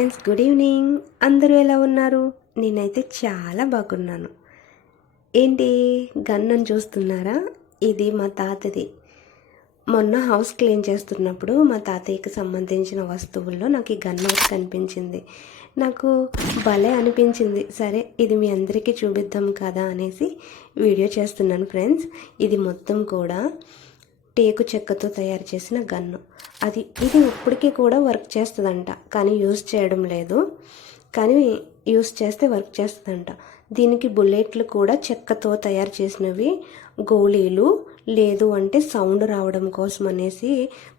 Friends, good evening. అందరూ ఎలా ఉన్నారు? నేనైతే చాలా బాగున్నాను. ఏంటి గన్నని చూస్తున్నారా? ఇది మా తాతది. మొన్న హౌస్ క్లీన్ చేస్తున్నప్పుడు మా తాతయ్యకి సంబంధించిన వస్తువుల్లో నాకు ఈ గన్ ఒకటి కనిపించింది. నాకు భలే అనిపించింది. సరే, ఇది మీ అందరికీ చూపిద్దాం కదా అనేసి వీడియో చేస్తున్నాను ఫ్రెండ్స్. ఇది మొత్తం కూడా టేకు చెక్కతో తయారు చేసిన గన్ను. ఇది ఇప్పటికీ కూడా వర్క్ చేస్తుందంట, కానీ యూజ్ చేయడం లేదు. కానీ యూజ్ చేస్తే వర్క్ చేస్తుందంట. దీనికి బుల్లెట్లు కూడా చెక్కతో తయారు చేసినవి, గోళీలు, లేదు అంటే సౌండ్ రావడం కోసం అనేసి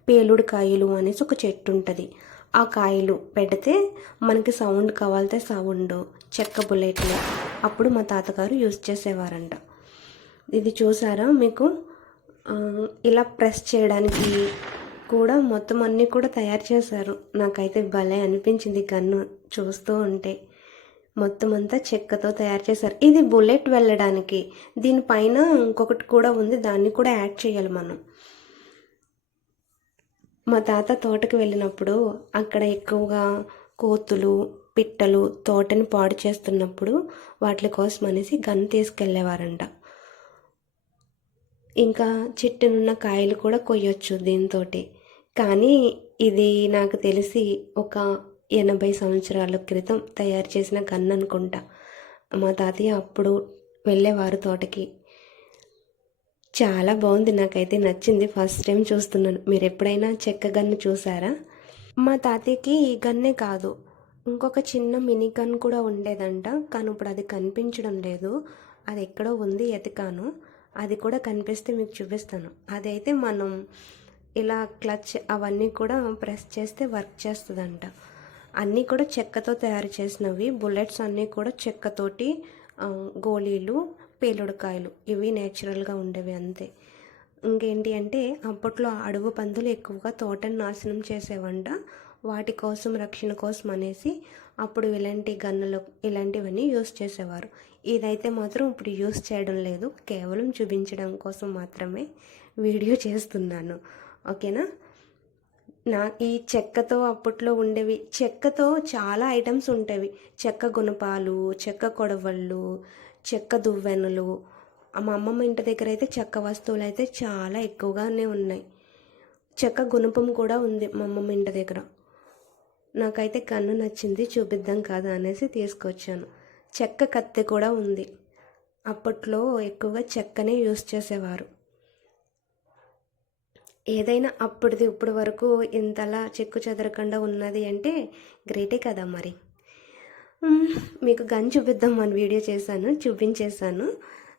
పేలుడు కాయలు అనేసి ఒక చెట్టు ఉంటుంది. ఆ కాయలు పెడితే మనకి సౌండ్ కావాలితే సౌండ్, చెక్క బుల్లెట్లు అప్పుడు మా తాతగారు యూజ్ చేసేవారంట. ఇది చూసారా మీకు? ఇలా ప్రెస్ చేయడానికి కూడా మొత్తం అన్నీ కూడా తయారు చేశారు. నాకైతే భలే అనిపించింది గన్ను చూస్తూ ఉంటే. మొత్తం అంతా చెక్కతో తయారు చేశారు. ఇది బుల్లెట్ వెళ్ళడానికి. దీనిపైన ఇంకొకటి కూడా ఉంది, దాన్ని కూడా యాడ్ చేయాలి మనం. మా తాత తోటకు వెళ్ళినప్పుడు అక్కడ ఎక్కువగా కోతులు, పిట్టలు తోటని పాడు చేస్తున్నప్పుడు వాటి కోసం అనేసి గన్ తీసుకెళ్ళేవారంట. ఇంకా చెట్టునున్న కాయలు కూడా కొయ్యొచ్చు దీంతో. కానీ ఇది నాకు తెలిసి ఒక 80 సంవత్సరాల క్రితం తయారు చేసిన గన్ అనుకుంటా. మా తాతయ్య అప్పుడు వెళ్ళేవారు తోటకి. చాలా బాగుంది, నాకైతే నచ్చింది. ఫస్ట్ టైం చూస్తున్నాను. మీరు ఎప్పుడైనా చెక్క గన్ను చూసారా? మా తాతయ్యకి ఈ గన్నే కాదు, ఇంకొక చిన్న మినీ గన్ కూడా ఉండేదంట. కానీ ఇప్పుడు అది కనిపించడం లేదు. అది ఎక్కడో ఉంది, ఎతికాను. అది కూడా కనిపిస్తే మీకు చూపిస్తాను. అదైతే మనం ఇలా క్లచ్ అవన్నీ కూడా ప్రెస్ చేస్తే వర్క్ చేస్తుందంట. అన్నీ కూడా చెక్కతో తయారు చేసినవి. బుల్లెట్స్ అన్నీ కూడా చెక్కతోటి, గోళీలు, పేలుడుకాయలు ఇవి నేచురల్గా ఉండేవి అంతే. ఇంకేంటి అంటే అప్పట్లో అడవి పందులు ఎక్కువగా తోటను నాశనం చేసేవంట. వాటి కోసం, రక్షణ కోసం అనేసి అప్పుడు ఇలాంటి గన్నులు ఇలాంటివన్నీ యూస్ చేసేవారు. ఇదైతే మాత్రం ఇప్పుడు యూస్ చేయడం లేదు, కేవలం చూపించడం కోసం మాత్రమే వీడియో చేస్తున్నాను. ఓకేనా? ఈ చెక్కతో అప్పట్లో ఉండేవి, చెక్కతో చాలా ఐటమ్స్ ఉండేవి. చెక్క గుణపాలు, చెక్క కొడవళ్ళు, చెక్క దువ్వెనలు. మా అమ్మమ్మ ఇంటి దగ్గర అయితే చెక్క వస్తువులు అయితే చాలా ఎక్కువగానే ఉన్నాయి. చెక్క గుణపం కూడా ఉంది మా అమ్మమ్మ ఇంటి దగ్గర. నాకైతే కన్ను నచ్చింది, చూపిద్దాం కదా అనేసి తీసుకొచ్చాను. చెక్క కత్తె కూడా ఉంది. అప్పట్లో ఎక్కువగా చెక్కనే యూస్ చేసేవారు. ఏదైనా అప్పటిది ఇప్పటి వరకు ఇంతలా చెక్కు చెదరకుండా ఉన్నది అంటే గ్రేటే కదా మరి. మీకు గన్ చూపిద్దాం అని వీడియో చేశాను, చూపించేశాను.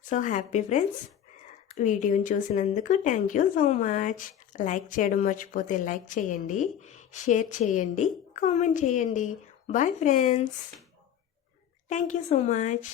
So happy friends. వీడియోని చూసినందుకు thank you so much. Like చేయడం మర్చిపోతే లైక్ చేయండి, షేర్ చేయండి, కామెంట్ చేయండి. Bye friends. Thank you so much.